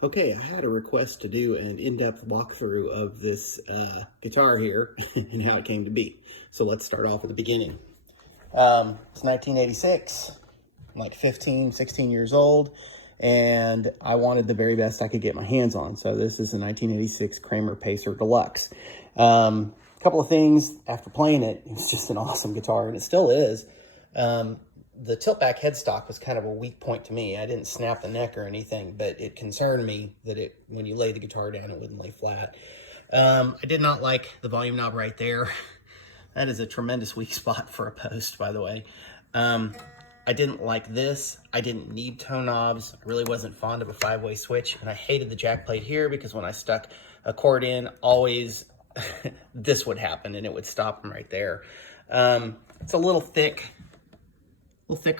Okay, I had a request to do an in-depth walkthrough of this guitar here and how it came to be. So let's start off at the beginning. It's 1986. I'm like 15, 16 years old, and I wanted the very best I could get my hands on. So this is a 1986 Kramer Pacer Deluxe. A couple of things after playing it, it's just an awesome guitar, and it still is. The tilt-back headstock was kind of a weak point to me. I didn't snap the neck or anything, but it concerned me that when you lay the guitar down, it wouldn't lay flat. I did not like the volume knob right there. That is a tremendous weak spot for a post, by the way. I didn't like this. I didn't need tone knobs. I really wasn't fond of a 5-way switch, and I hated the jack plate here because when I stuck a cord in, always this would happen, and it would stop them right there. It's a little thick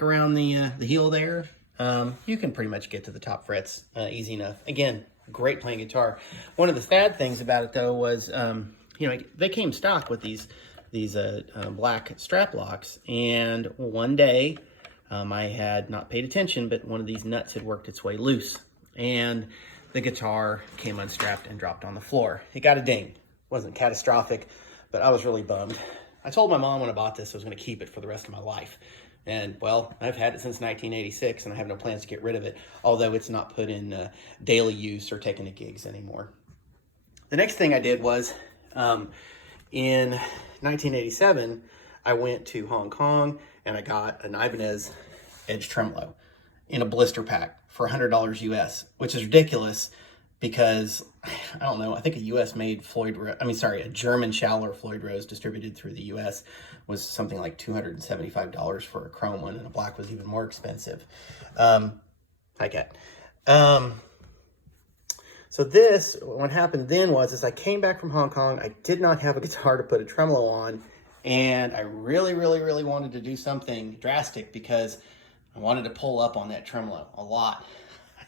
around the heel there. You can pretty much get to the top frets easy enough. Again, great playing guitar. One of the sad things about it though was, they came stock with these black strap locks, and one day I had not paid attention, but one of these nuts had worked its way loose, and the guitar came unstrapped and dropped on the floor. It got a ding. It wasn't catastrophic, but I was really bummed. I told my mom when I bought this I was going to keep it for the rest of my life. And, well, I've had it since 1986, and I have no plans to get rid of it, although it's not put in daily use or taken to gigs anymore. The next thing I did was, in 1987, I went to Hong Kong, and I got an Ibanez Edge tremolo in a blister pack for $100 US, which is ridiculous because, I don't know, I think a US-made a German Schaller Floyd Rose distributed through the US was something like $275 for a chrome one, and a black was even more expensive. Hi, Cat. So what happened then was I came back from Hong Kong. I did not have a guitar to put a tremolo on, and I really, really, really wanted to do something drastic because I wanted to pull up on that tremolo a lot,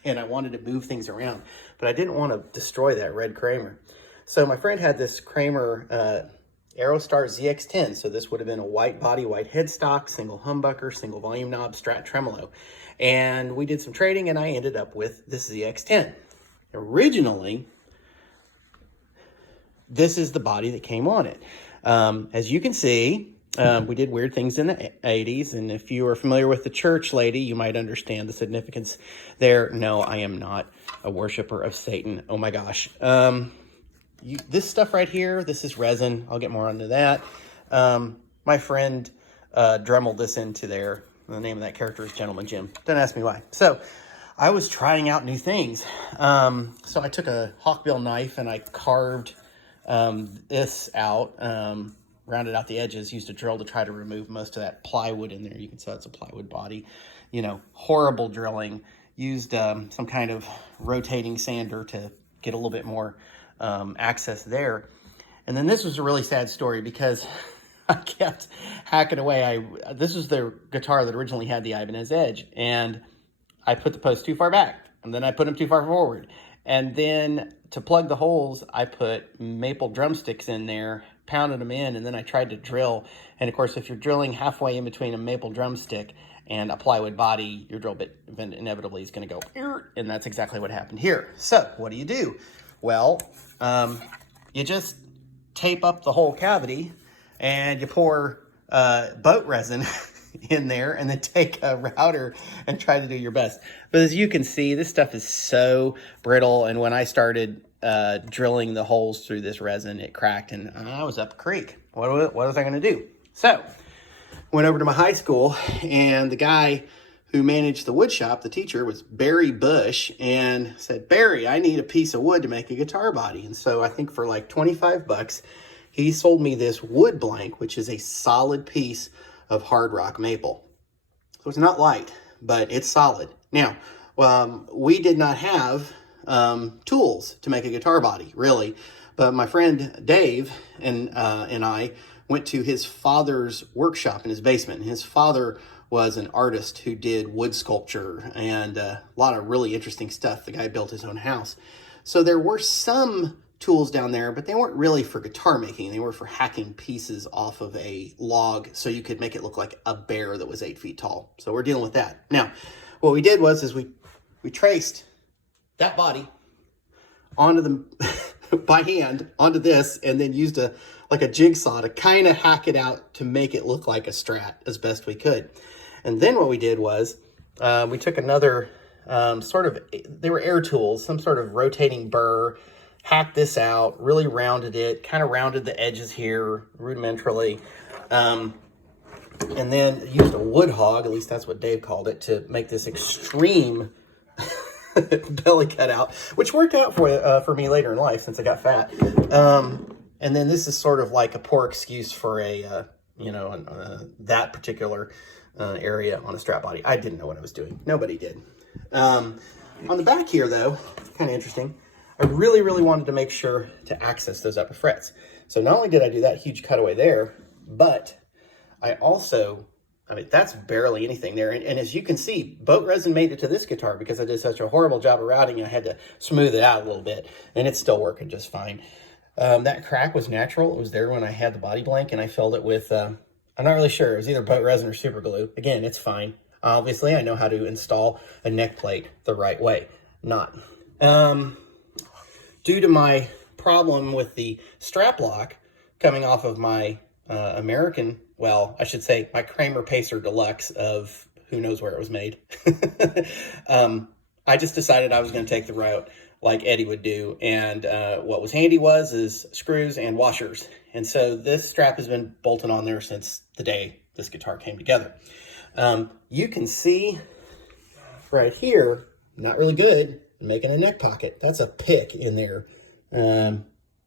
and I wanted to move things around, but I didn't want to destroy that red Kramer. So my friend had this Kramer Aerostar ZX-10, so this would have been a white body, white headstock, single humbucker, single volume knob, Strat tremolo. And we did some trading, and I ended up with this ZX-10. Originally, this is the body that came on it. As you can see, we did weird things in the 80s, and if you are familiar with the church lady, you might understand the significance there. No, I am not a worshiper of Satan. Oh my gosh. This stuff right here, this is resin. I'll get more onto that. My friend dremeled this into there. The name of that character is Gentleman Jim. Don't ask me why. So I was trying out new things. So I took a hawkbill knife and I carved this out, rounded out the edges, used a drill to try to remove most of that plywood in there. You can see it's a plywood body. Horrible drilling. Used some kind of rotating sander to get a little bit more access there. And then this was a really sad story because I kept hacking away. This was the guitar that originally had the Ibanez Edge, and I put the post too far back, and then I put them too far forward. And then to plug the holes, I put maple drumsticks in there, pounded them in, and then I tried to drill. And of course, if you're drilling halfway in between a maple drumstick and a plywood body, your drill bit inevitably is going to go, and that's exactly what happened here. So what do? Well, you just tape up the whole cavity, and you pour boat resin in there, and then take a router and try to do your best. But as you can see, this stuff is so brittle, and when I started drilling the holes through this resin, it cracked, and I was up a creek. What was I going to do? So went over to my high school, and the guy who managed the wood shop, the teacher, was Barry Bush, and said, Barry, I need a piece of wood to make a guitar body. And so I think for like 25 bucks, he sold me this wood blank, which is a solid piece of hard rock maple. So it's not light, but it's solid. Now, we did not have tools to make a guitar body, really, but my friend Dave and I went to his father's workshop in his basement. His father was an artist who did wood sculpture and a lot of really interesting stuff. The guy built his own house. So there were some tools down there, but they weren't really for guitar making. They were for hacking pieces off of a log so you could make it look like a bear that was 8 feet tall. So we're dealing with that. Now, what we did was we traced that body onto the, by hand, onto this, and then used like a jigsaw to kind of hack it out to make it look like a Strat as best we could. And then what we did was, we took another they were air tools, some sort of rotating burr, hacked this out, really rounded it, kind of rounded the edges here rudimentarily, and then used a wood hog, at least that's what Dave called it, to make this extreme belly cutout, which worked out for me later in life since I got fat. And then this is sort of like a poor excuse for a, that particular area on a strap body. I didn't know what I was doing. Nobody did. On the back here, though, kind of interesting, I really, really wanted to make sure to access those upper frets. So not only did I do that huge cutaway there, but I also, that's barely anything there. And as you can see, boat resin made it to this guitar because I did such a horrible job of routing. I had to smooth it out a little bit, and it's still working just fine. That crack was natural. It was there when I had the body blank, and I filled it with, I'm not really sure. It was either boat resin or super glue. Again, it's fine. Obviously, I know how to install a neck plate the right way. Not. Due to my problem with the strap lock coming off of my American, well, I should say my Kramer Pacer Deluxe of who knows where it was made. I just decided I was going to take the route like Eddie would do. And what was handy is screws and washers. And so this strap has been bolted on there since the day this guitar came together. You can see right here, not really good, making a neck pocket. That's a pick in there.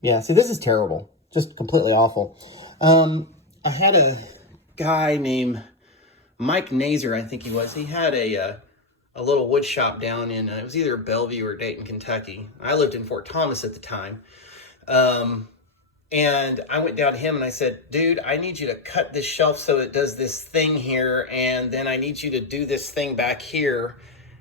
Yeah, see, this is terrible. Just completely awful. I had a guy named Mike Nazer, I think he was. He had a little wood shop down in, it was either Bellevue or Dayton, Kentucky. I lived in Fort Thomas at the time. And I went down to him and I said, dude, I need you to cut this shelf so it does this thing here. And then I need you to do this thing back here.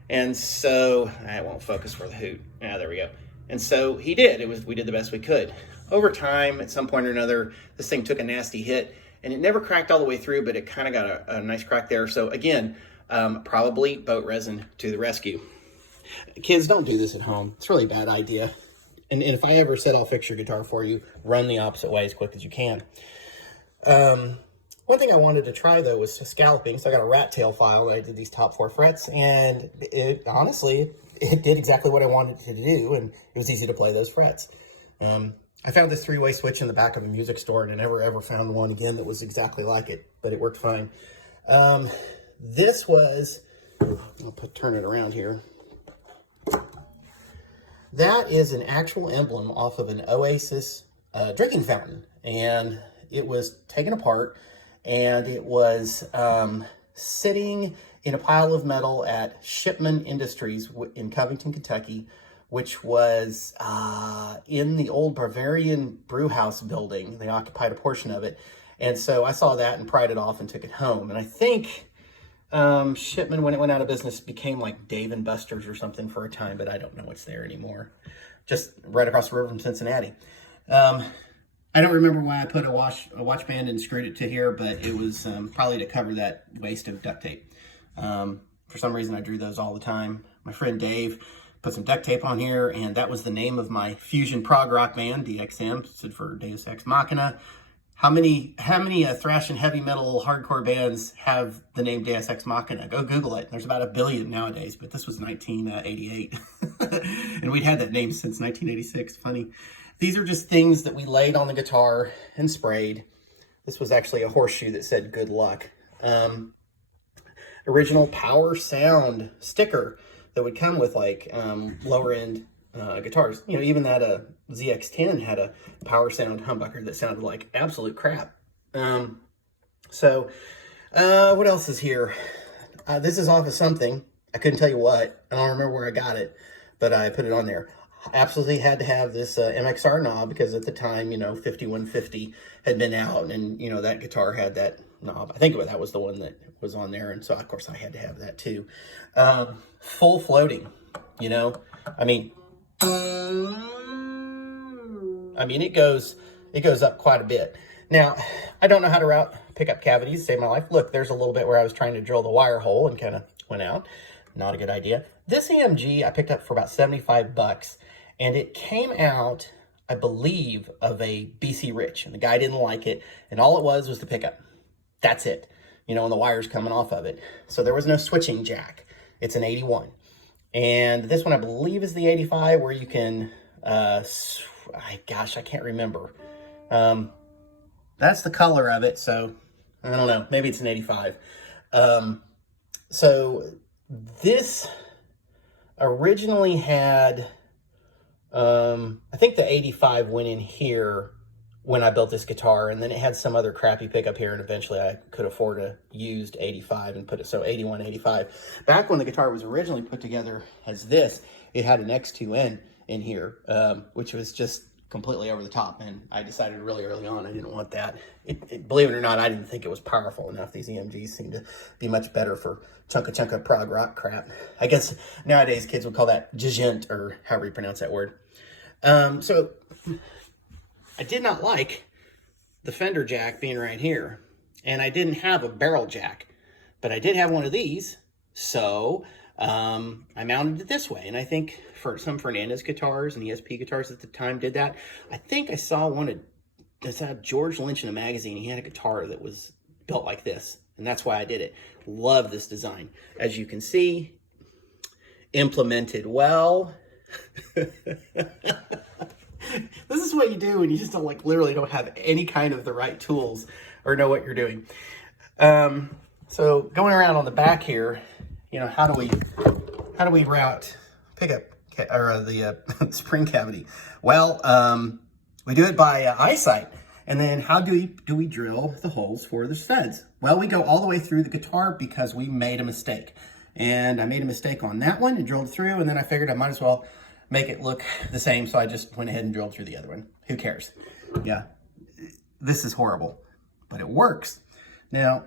And so, I won't focus for the hoot. Yeah, there we go. And so he did. We did the best we could. Over time, at some point or another, this thing took a nasty hit. And it never cracked all the way through, but it kind of got a nice crack there. So again, probably boat resin to the rescue. Kids, don't do this at home. It's a really bad idea. And if I ever said I'll fix your guitar for you, run the opposite way as quick as you can. One thing I wanted to try, though, was scalloping. So I got a rat tail file and I did these top 4 frets. And honestly, it did exactly what I wanted it to do. And it was easy to play those frets. I found this 3-way switch in the back of a music store, and I never ever found one again that was exactly like it, but it worked fine. This was, turn it around here. That is an actual emblem off of an Oasis drinking fountain, and it was taken apart, and it was sitting in a pile of metal at Shipman Industries in Covington, Kentucky, which was in the old Bavarian brew house building. They occupied a portion of it. And so I saw that and pried it off and took it home. And I think Shipman, when it went out of business, became like Dave & Buster's or something for a time, but I don't know what's there anymore. Just right across the river from Cincinnati. I don't remember why I put a watch band and screwed it to here, but it was probably to cover that waste of duct tape. For some reason, I drew those all the time. My friend Dave put some duct tape on here, and that was the name of my fusion prog rock band, DXM, stood for Deus Ex Machina. How many thrash and heavy metal hardcore bands have the name Deus Ex Machina? Go Google it. There's about 1 billion nowadays, but this was 1988. And we'd had that name since 1986. Funny. These are just things that we laid on the guitar and sprayed. This was actually a horseshoe that said good luck. Original Power Sound sticker that would come with like lower end guitars. You know, even that ZX-10 had a Power Sound humbucker that sounded like absolute crap. What else is here? This is off of something. I couldn't tell you what. I don't remember where I got it, but I put it on there. Absolutely had to have this MXR knob because at the time, 5150 had been out, and that guitar had that knob. I think that was the one that was on there, and so of course I had to have that too. Full floating, I mean it goes up quite a bit. Now, I don't know how to route pickup cavities to save my life. Look, there's a little bit where I was trying to drill the wire hole and kind of went out. Not a good idea. This AMG I picked up for about $75, and it came out, I believe, of a BC Rich, and the guy didn't like it, and all it was the pickup. That's it, you know, and the wires coming off of it. So there was no switching jack. It's an 81. And this one, I believe, is the 85, where you can, gosh, I can't remember. That's the color of it, so I don't know, maybe it's an 85. So this originally had, I think the 85 went in here when I built this guitar, and then it had some other crappy pickup here, and eventually I could afford a used 85 and put it, so 81, 85. Back when the guitar was originally put together as this, it had an X2N in here, which was just completely over the top, and I decided really early on I didn't want that. Believe it or not, I didn't think it was powerful enough. These EMGs seem to be much better for chunka prog rock crap. I guess nowadays kids would call that djent, or however you pronounce that word. So I did not like the fender jack being right here, and I didn't have a barrel jack, but I did have one of these, so I mounted it this way. And I think for some Fernandez guitars and ESP guitars at the time did that. I think I saw one that's had George Lynch in a magazine. He had a guitar that was built like this, and that's why I did it. Love this design. As you can see, implemented well. This is what you do when you just don't, like, literally don't have any kind of the right tools or know what you're doing. So going around on the back here, you know, how do we route pickup or the spring cavity? Well, we do it by eyesight. And then how do we drill the holes for the studs? Well, we go all the way through the guitar because we made a mistake. And I made a mistake on that one and drilled through, and then I figured I might as well make it look the same, so I just went ahead and drilled through the other one. Who cares? Yeah, this is horrible, but it works. Now,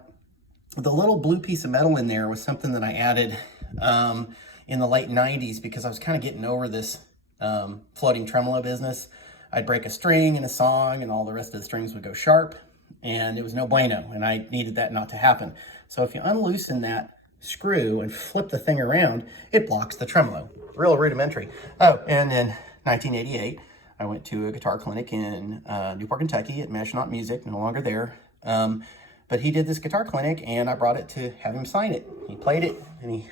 the little blue piece of metal in there was something that I added in the late 90s because I was kind of getting over this floating tremolo business. I'd break a string in a song and all the rest of the strings would go sharp, and it was no bueno, and I needed that not to happen. So if you unloosen that screw and flip the thing around, it blocks the tremolo. Real rudimentary. Oh, and in 1988, I went to a guitar clinic in Newport, Kentucky at Mashonaut Music, no longer there. But he did this guitar clinic, and I brought it to have him sign it. He played it, and he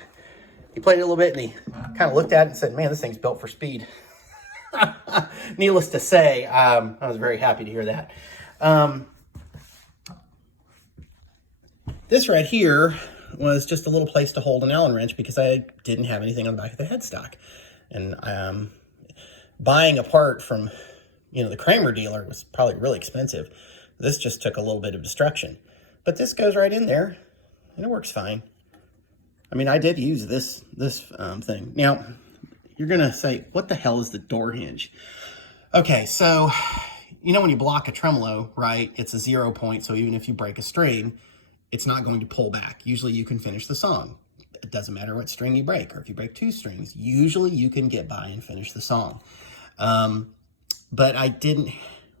played it a little bit, and he kind of looked at it and said, man, this thing's built for speed. Needless to say, I was very happy to hear that. This right here was just a little place to hold an Allen wrench because I didn't have anything on the back of the headstock. And buying a part from, you know, the Kramer dealer was probably really expensive. This just took a little bit of destruction. But this goes right in there, and it works fine. I mean, I did use this thing. Now, you're going to say, what the hell is the door hinge? Okay, so, you know when you block a tremolo, right, it's a 0 point, so even if you break a string, it's not going to pull back. Usually you can finish the song. It doesn't matter what string you break, or if you break 2 strings, usually you can get by and finish the song. But I didn't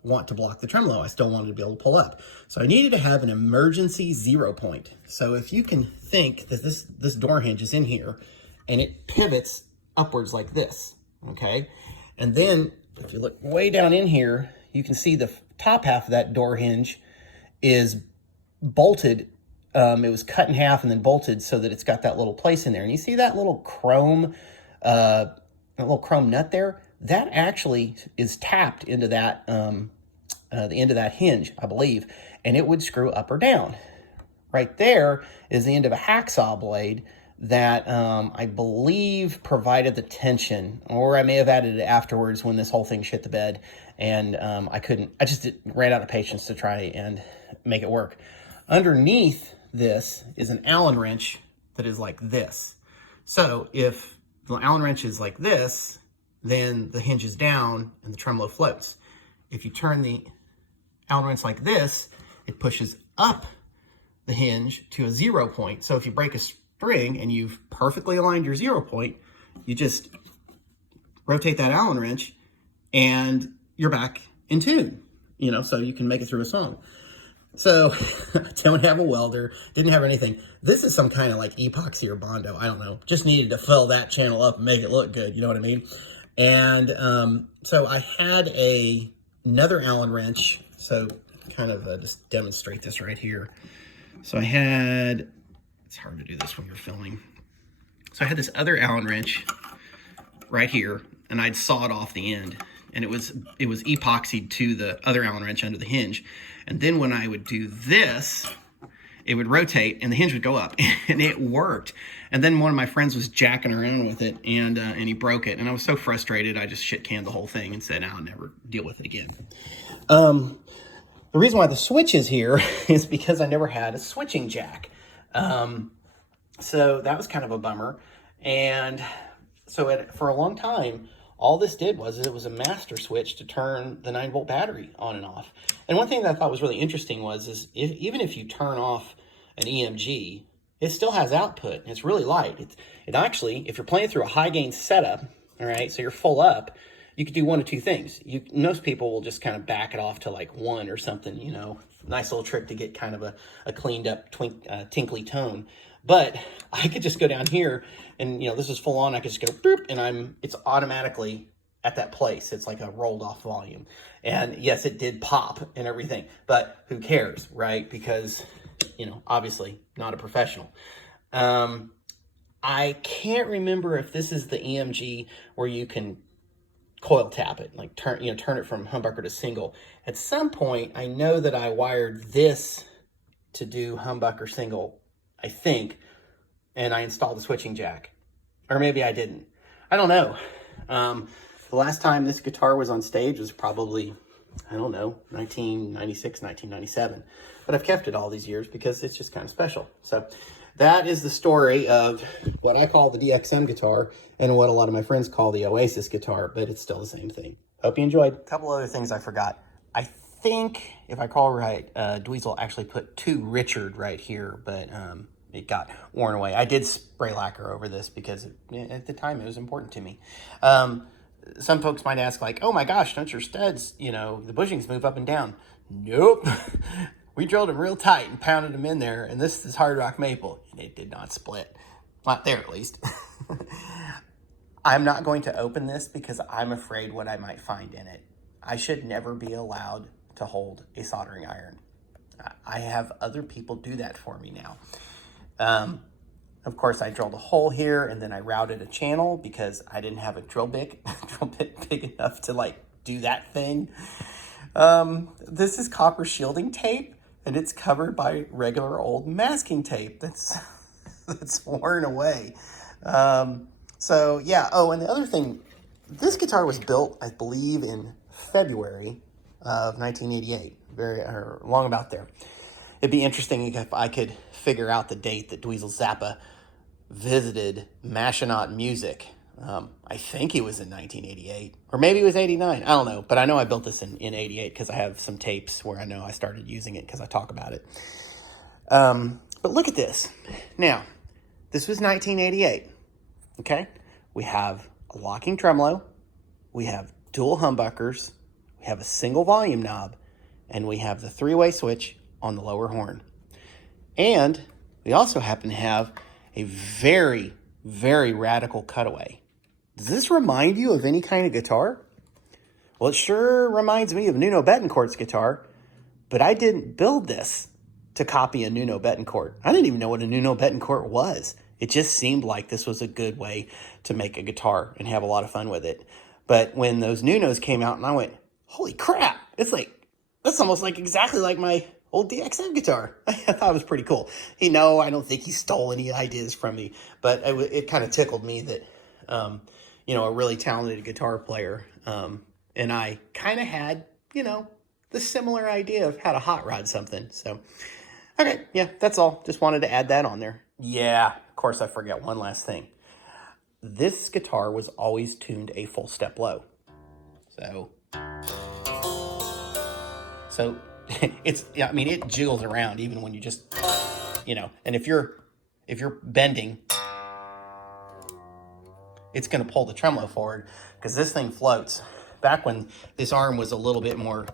want to block the tremolo. I still wanted to be able to pull up. So I needed to have an emergency 0 point. So if you can think that this door hinge is in here and it pivots upwards like this, okay? And then if you look way down in here, you can see the top half of that door hinge is bolted. It was cut in half and then bolted so that it's got that little place in there. And you see that little chrome nut there? That actually is tapped into that, the end of that hinge, I believe, and it would screw up or down. Right there is the end of a hacksaw blade that I believe provided the tension, or I may have added it afterwards when this whole thing shit the bed, and I just ran out of patience to try and make it work. Underneath this is an Allen wrench that is like this. So if the Allen wrench is like this, then the hinge is down and the tremolo floats. If you turn the Allen wrench like this, it pushes up the hinge to a 0 point. So if you break a string and you've perfectly aligned your 0 point, you just rotate that Allen wrench and you're back in tune, you know, so you can make it through a song. So I don't have a welder, didn't have anything. This is some kind of like epoxy or Bondo, I don't know. Just needed to fill that channel up and make it look good, you know what I mean? And so I had another Allen wrench. So kind of just demonstrate this right here. So I had, it's hard to do this when you're filming. So I had this other Allen wrench right here, and I'd sawed off the end, and it was epoxied to the other Allen wrench under the hinge. And then when I would do this, it would rotate and the hinge would go up, and it worked. And then one of my friends was jacking around with it, and he broke it. And I was so frustrated, I just shit canned the whole thing and said, I'll never deal with it again. The reason why the switch is here is because I never had a switching jack. So that was kind of a bummer. And so for a long time, all this did was it was a master switch to turn the 9-volt battery on and off. And one thing that I thought was really interesting was even if you turn off an EMG, it still has output. It's really light. It actually, if you're playing through a high gain setup, all right, so you're full up, you could do one of two things. Most people will just kind of back it off to like 1 or something, you know, nice little trick to get kind of a cleaned up tinkly tone. But I could just go down here and, you know, this is full on. I could just go boop, and it's automatically at that place. It's like a rolled off volume. And yes, it did pop and everything, but who cares, right? Because, you know, obviously not a professional. I can't remember if this is the EMG where you can coil tap it, like turn it from humbucker to single. At some point, I know that I wired this to do humbucker single, I think, and I installed the switching jack. Or maybe I didn't. I don't know. The last time this guitar was on stage was probably, I don't know, 1996, 1997. But I've kept it all these years because it's just kind of special. So that is the story of what I call the DXM guitar and what a lot of my friends call the Oasis guitar, but it's still the same thing. Hope you enjoyed. A couple other things I forgot. I think, if I recall right, Dweezil actually put 2 Richard right here, but it got worn away. I did spray lacquer over this because at the time it was important to me. Some folks might ask like, oh my gosh, don't your studs, you know, the bushings move up and down? Nope. We drilled them real tight and pounded them in there, and this is hard rock maple, and it did not split. Not there, at least. I'm not going to open this because I'm afraid what I might find in it. I should never be allowed to hold a soldering iron. I have other people do that for me now. Of course, I drilled a hole here, and then I routed a channel because I didn't have a drill bit big enough to like do that thing. This is copper shielding tape, and it's covered by regular old masking tape that's worn away. So yeah. Oh, and the other thing, this guitar was built, I believe, in February of 1988, or long about there. It'd be interesting if I could figure out the date that Dweezil Zappa visited Mashonaut Music. I think it was in 1988, or maybe it was 89. I don't know, but I know I built this in 88 because I have some tapes where I know I started using it because I talk about it. But look at this. Now, this was 1988, okay? We have a locking tremolo, we have dual humbuckers, we have a single volume knob, and we have the 3-way switch on the lower horn. And we also happen to have a very, very radical cutaway. Does this remind you of any kind of guitar? Well, it sure reminds me of Nuno Betancourt's guitar, but I didn't build this to copy a Nuno Betancourt. I didn't even know what a Nuno Betancourt was. It just seemed like this was a good way to make a guitar and have a lot of fun with it. But when those Nunos came out, and I went, holy crap, it's like, that's almost like exactly like my old DXM guitar. I thought it was pretty cool. I don't think he stole any ideas from me, but it kind of tickled me that, a really talented guitar player, and I kind of had, the similar idea of how to hot rod something. So, okay, yeah, that's all. Just wanted to add that on there. Yeah, of course, I forgot one last thing. This guitar was always tuned a full step low. So it jiggles around even when you just, and if you're bending, it's going to pull the tremolo forward because this thing floats. Back when this arm was a little bit more,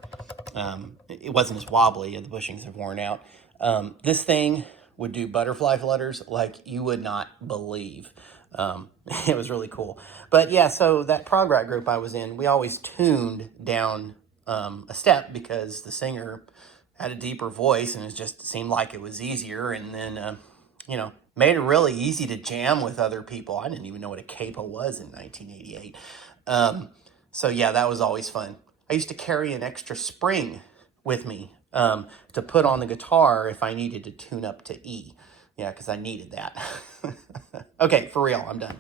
it wasn't as wobbly, the bushings have worn out. This thing would do butterfly flutters like you would not believe. It was really cool. But yeah, so that prog rock group I was in, we always tuned down a step because the singer had a deeper voice and it just seemed like it was easier. And then, you know, made it really easy to jam with other people. I didn't even know what a capo was in 1988. So yeah, that was always fun. I used to carry an extra spring with me to put on the guitar if I needed to tune up to E. Yeah, because I needed that. Okay, for real, I'm done.